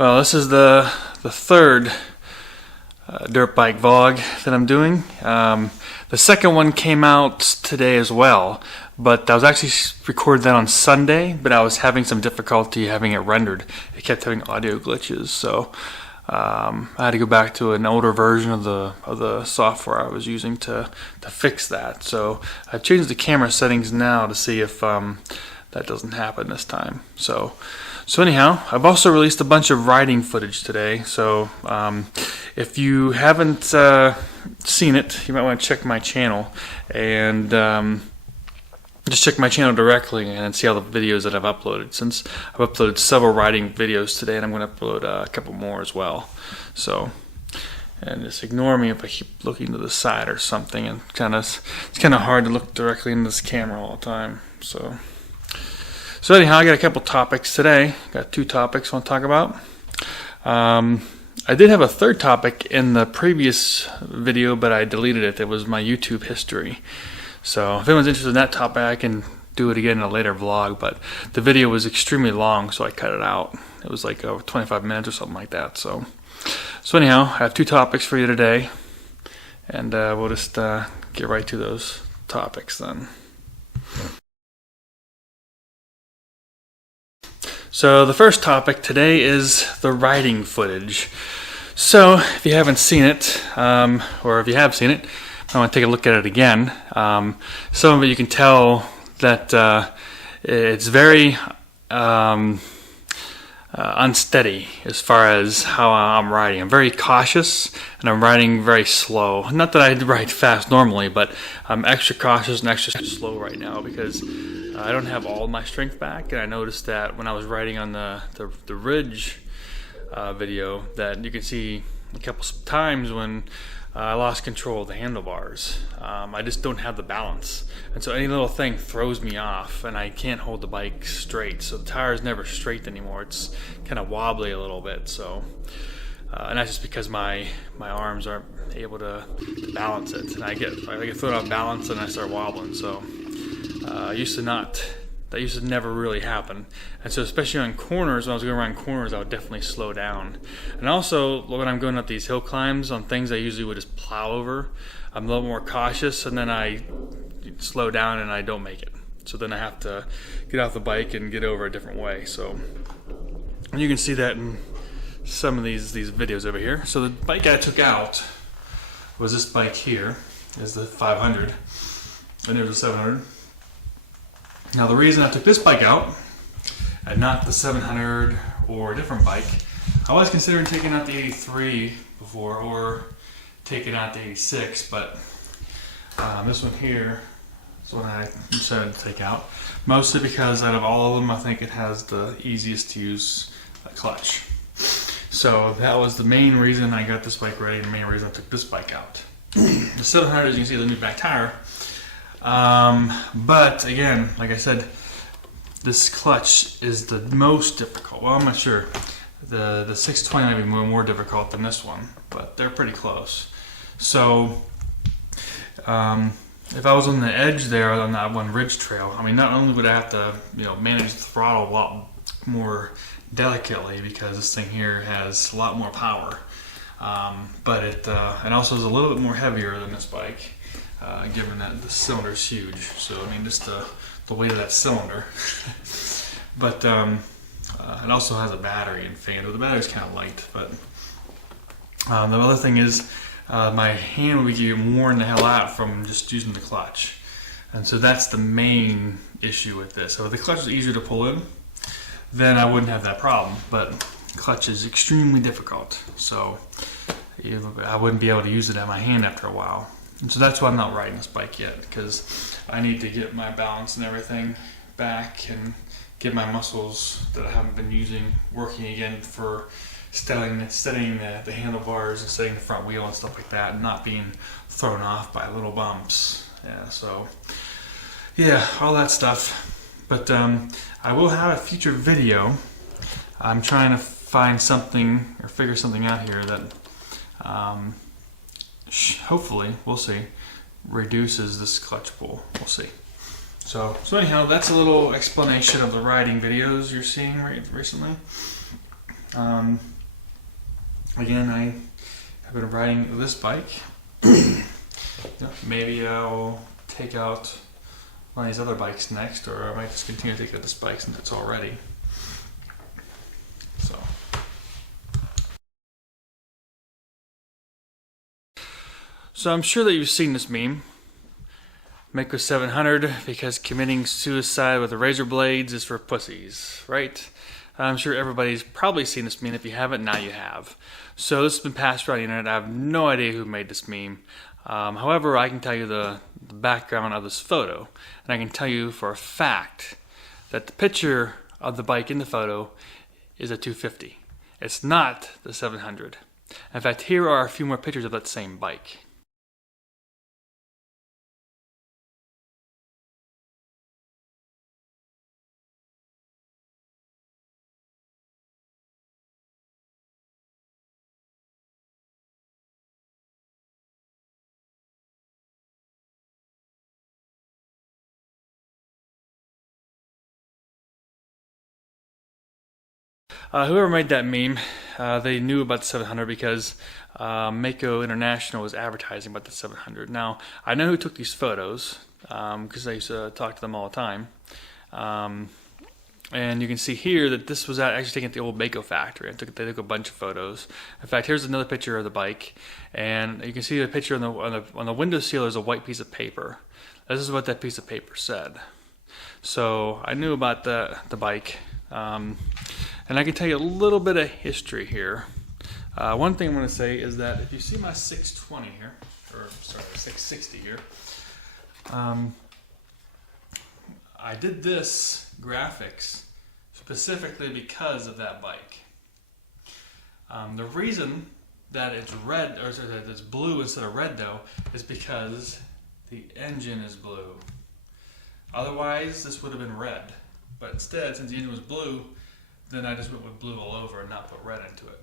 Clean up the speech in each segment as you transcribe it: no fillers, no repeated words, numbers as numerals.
Well, this is the third dirt bike vlog that I'm doing. The second one came out today as well, but I was actually recorded that on Sunday, but I was having some difficulty having it rendered. It kept having audio glitches, so I had to go back to an older version of the software I was using to fix that. So I've changed the camera settings now to see if that doesn't happen this time. So anyhow, I've also released a bunch of riding footage today. So if you haven't seen it, you might want to check my channel and just check my channel directly and see all the videos that I've uploaded, since I've uploaded several riding videos today, and I'm going to upload a couple more as well. So, and just ignore me if I keep looking to the side or something, and it's kind of hard to look directly into this camera all the time. So anyhow, I got a couple topics today. Got two topics I want to talk about. I did have a third topic in the previous video, but I deleted it. It was my YouTube history. So if anyone's interested in that topic, I can do it again in a later vlog, but the video was extremely long, so I cut it out. It was like over 25 minutes or something like that. So anyhow, I have two topics for you today, and we'll just get right to those topics then. So the first topic today is the riding footage. So if you haven't seen it, or if you have seen it, I want to take a look at it again. Some of it you can tell that it's very unsteady as far as how I'm riding. I'm very cautious and I'm riding very slow. Not that I ride fast normally, but I'm extra cautious and extra slow right now because I don't have all my strength back. And I noticed that when I was riding on the ridge video, that you can see a couple times when I lost control of the handlebars. I just don't have the balance, and so any little thing throws me off, and I can't hold the bike straight. So the tire is never straight anymore. It's kind of wobbly a little bit. So, and that's just because my arms aren't able to balance it, and I get thrown off balance and I start wobbling. So that used to never really happen. And so especially on corners, when I was going around corners, I would definitely slow down. And also when I'm going up these hill climbs on things I usually would just plow over, I'm a little more cautious, and then I slow down and I don't make it. So then I have to get off the bike and get over a different way. So and you can see that in some of these videos over here. So the bike I took out was this bike here, is the 500, and there's a 700. Now the reason I took this bike out and not the 700 or a different bike, I was considering taking out the 83 before, or taking out the 86, but this one here is one I decided to take out, mostly because out of all of them I think it has the easiest to use clutch. So that was the main reason I got this bike ready, and the main reason I took this bike out. The 700, as you can see, the new back tire. But again, like I said, this clutch is the most difficult. Well, I'm not sure. The 620 might be more difficult than this one, but they're pretty close. So if I was on the edge there on that one ridge trail, I mean, not only would I have to manage the throttle a lot more delicately, because this thing here has a lot more power, but it also is a little bit more heavier than this bike. Given that the cylinder is huge, so I mean just the weight of that cylinder. But it also has a battery and fan, but the battery's kind of light. But the other thing is my hand would get worn the hell out from just using the clutch, and so that's the main issue with this. So if the clutch is easier to pull in, then I wouldn't have that problem. But clutch is extremely difficult, so I wouldn't be able to use it at my hand after a while. And so that's why I'm not riding this bike yet, because I need to get my balance and everything back and get my muscles that I haven't been using working again for steadying the handlebars and setting the front wheel and stuff like that, and not being thrown off by little bumps. Yeah, so yeah, all that stuff. But I will have a future video. I'm trying to find something or figure something out here that hopefully, we'll see, reduces this clutch pull. We'll see. So anyhow, that's a little explanation of the riding videos you're seeing recently. again, I have been riding this bike. Maybe I'll take out one of these other bikes next, or I might just continue to take out this bike since it's all ready. So I'm sure that you've seen this meme. Maico 700 because committing suicide with razor blades is for pussies, right? I'm sure everybody's probably seen this meme. If you haven't, now you have. So this has been passed around the internet. I have no idea who made this meme. However, I can tell you the background of this photo, and I can tell you for a fact that the picture of the bike in the photo is a 250. It's not the 700. In fact, here are a few more pictures of that same bike. Whoever made that meme, they knew about the 700 because Maico International was advertising about the 700. Now, I know who took these photos because I used to talk to them all the time. And you can see here that this was actually taken at the old Maico factory. They took a bunch of photos. In fact, here's another picture of the bike, and you can see the picture on the window seal is a white piece of paper. This is what that piece of paper said. So I knew about the bike. And I can tell you a little bit of history here. One thing I'm going to say is that if you see my 620 here, or sorry, 660 here, I did this graphics specifically because of that bike. The reason that it's red, or sorry, that it's blue instead of red though, is because the engine is blue. Otherwise, this would have been red. But instead, since the engine was blue, then I just went with blue all over and not put red into it.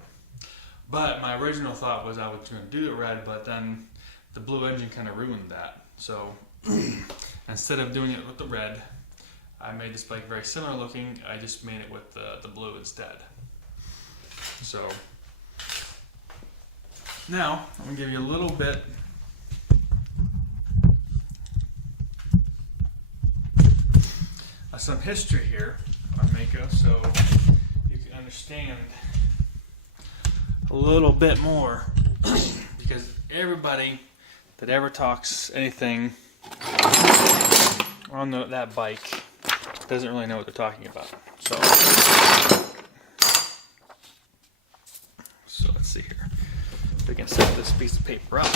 But my original thought was I was going to do it red, but then the blue engine kind of ruined that. So instead of doing it with the red, I made this bike very similar looking. I just made it with the blue instead. So now I'm going to give you a little bit of some history here on Maico, so you can understand a little bit more, because everybody that ever talks anything on that bike doesn't really know what they're talking about. So let's see here. We can set this piece of paper up.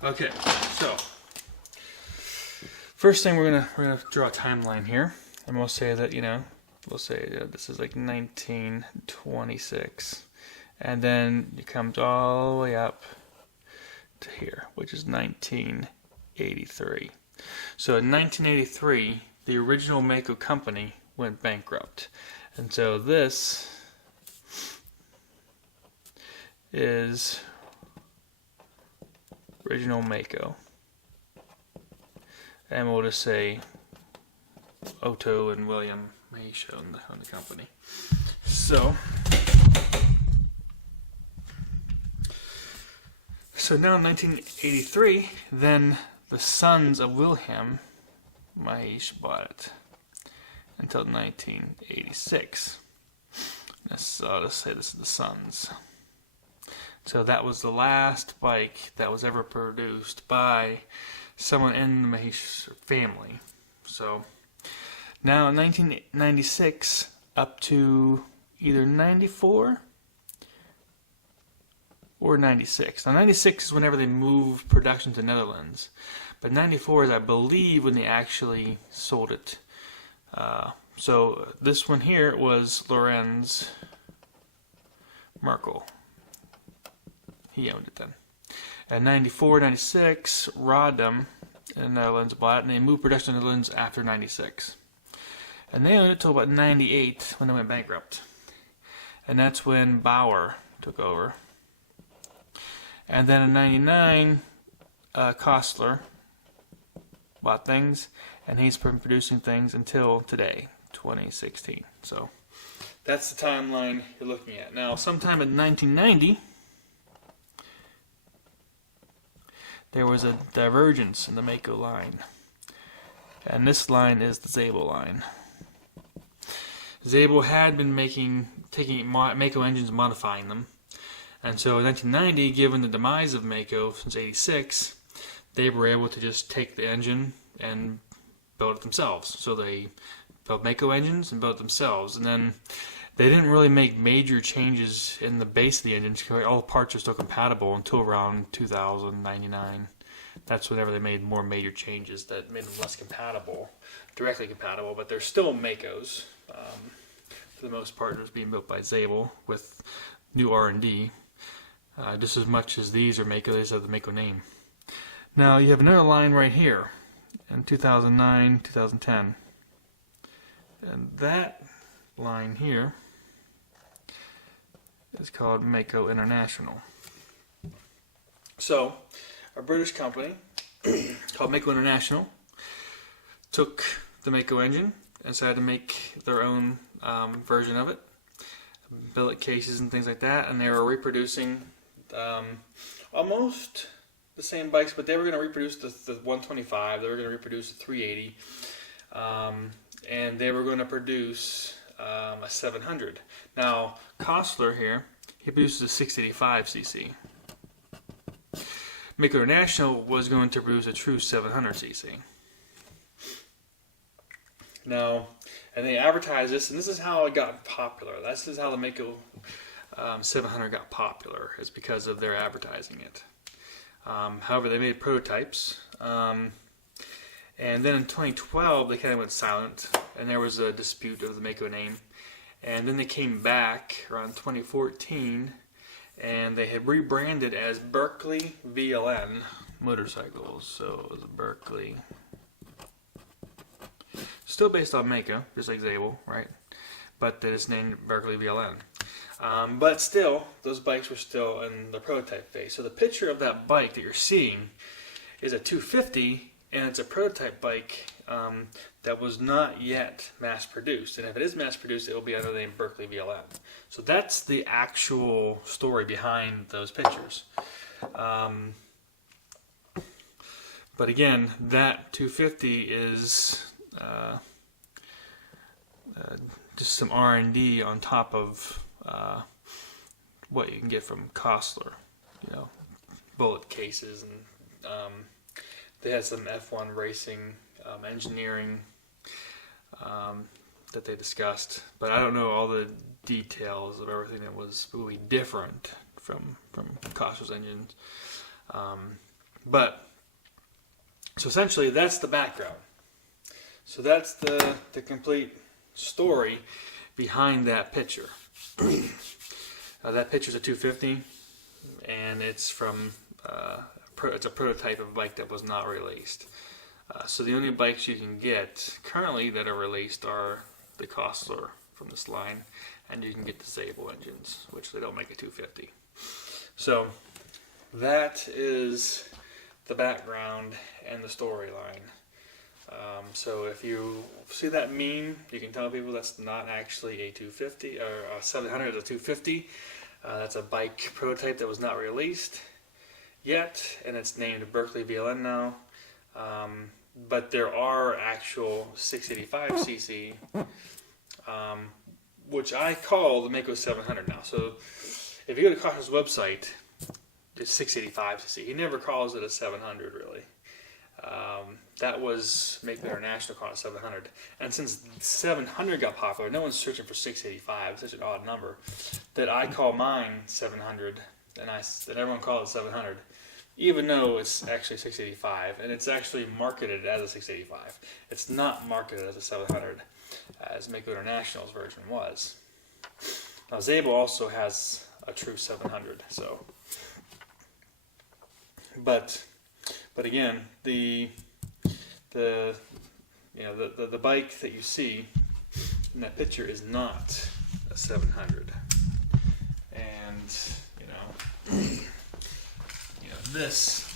Okay, so first thing we're gonna draw a timeline here, and we'll say that we'll say this is like 1926, and then it comes all the way up to here, which is 1983. So in 1983, the original Maico company went bankrupt, and so this is original Maico, and we'll just say Otto and William Maico on the company. So now in 1983, then the sons of Wilhelm Maico bought it until 1986. I'll just say this is the sons. So that was the last bike that was ever produced by someone in the Maicos family. So now in 1996 up to either 94 or 96. Now 96 is whenever they moved production to Netherlands, but 94 is, I believe, when they actually sold it. So this one here was Lorenz Merkel. He owned it then. At 94, 96, Rodham in the Netherlands bought it, and they moved production to the Netherlands after 96. And they owned it until about 98 when they went bankrupt. And that's when Bauer took over. And then in 99, Kostler bought things, and he's been producing things until today, 2016. So that's the timeline you're looking at. Now, sometime in 1990, there was a divergence in the Maico line. And this line is the Zabel line. Zabel had been taking Maico engines and modifying them. And so in 1990, given the demise of Maico since '86, they were able to just take the engine and build it themselves. So they built Maico engines and built it themselves. And then they didn't really make major changes in the base of the engines because all the parts are still compatible until around 2099. That's whenever they made more major changes that made them less compatible, directly compatible, but they're still Maicos. For the most part, it was being built by Zabel with new R&D. Just as much as these are Maico, they just have the Maico name. Now you have another line right here in 2009, 2010. And that line here is called Maico International. So, a British company called Maico International took the Maico engine and decided to make their own version of it, billet cases and things like that, and they were reproducing almost the same bikes, but they were going to reproduce the 125, they were going to reproduce the 380, and they were going to produce a 700. Now, Kostler here, he produces a 685cc. Maico International was going to produce a true 700cc. Now, and they advertised this, and this is how it got popular. This is how the Maico 700 got popular, is because of their advertising it. However, they made prototypes, and then in 2012 they kind of went silent, and there was a dispute over the Maico name. And then they came back around 2014, and they had rebranded as Berkeley VLN motorcycles. So it was a Berkeley, still based on Maico, just like Zabel, right? But they just named Berkeley VLN. But still, those bikes were still in the prototype phase. So the picture of that bike that you're seeing is a 250, and it's a prototype bike that was not yet mass-produced. And if it is mass-produced, it will be under the name Berkeley VLN. So that's the actual story behind those pictures. But again, that 250 is just some R&D on top of what you can get from Kostler, you know, bullet cases, and they had some F1 racing engineering that they discussed, but I don't know all the details of everything that was really different from Kostler's engines. But so essentially, that's the background. So that's the complete story behind that picture. That picture's a 250, and it's from it's a prototype of a bike that was not released. So the only bikes you can get currently that are released are the Kostler from this line, and you can get the Zabel engines, which they don't make a 250. So that is the background and the storyline. So if you see that meme, you can tell people that's not actually a 250, or a 700 is a 250. That's a bike prototype that was not released yet, and it's named Berkeley VLN now. But there are actual 685cc, which I call the Maico 700 now. So if you go to Kostler's website, it's 685cc. He never calls it a 700 really. That was Maico International called it 700. And since 700 got popular, no one's searching for 685. It's such an odd number that I call mine 700, and everyone calls it 700, even though it's actually 685, and it's actually marketed as a 685. It's not marketed as a 700, as Maico International's version was. Now Zabel also has a true 700. So, but again, the bike that you see in that picture is not a 700, and this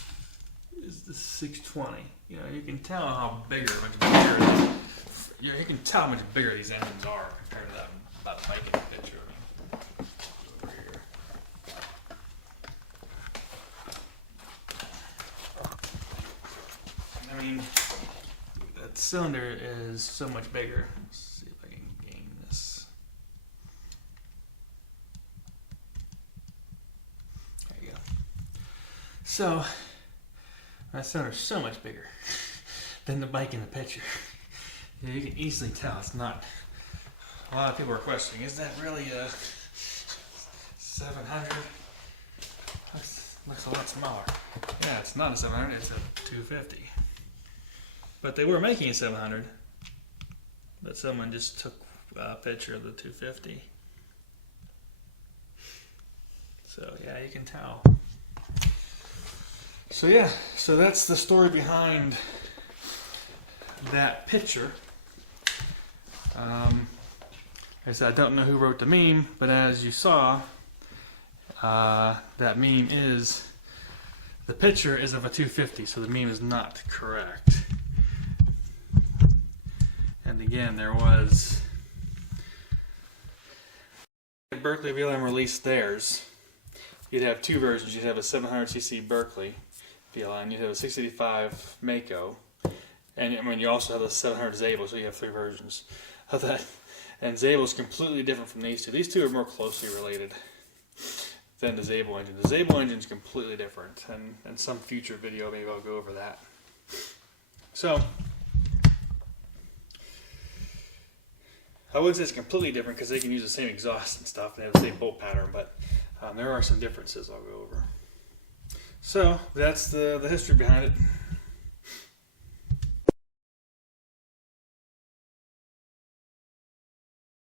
is is the 620. You know, you can tell how much bigger. You can tell how much bigger these engines are compared to that bike in the picture. Over here. I mean, that cylinder is so much bigger. Let's see if I can gain this. There you go. So, that cylinder is so much bigger than the bike in the picture. You can easily tell it's not. A lot of people are questioning, is that really a 700? Looks a lot smaller. Yeah, it's not a 700, it's a 250. But they were making a 700, but someone just took a picture of the 250. So yeah, you can tell. So yeah, so that's the story behind that picture. I said I don't know who wrote the meme, but as you saw, that meme is, the picture is of a 250, so the meme is not correct. And again, there was, Berkeley VLM released theirs. You'd have two versions. You'd have a 700cc Berkeley VLM, you'd have a 685 Maico, and I mean you also have a 700 Zabel, so you have three versions of that. And Zabel is completely different from these two. These two are more closely related than the Zabel engine. The Zabel engine is completely different, and in some future video maybe I'll go over that. So I wouldn't say it's completely different because they can use the same exhaust and stuff and have the same bolt pattern, but there are some differences I'll go over. So that's the history behind it.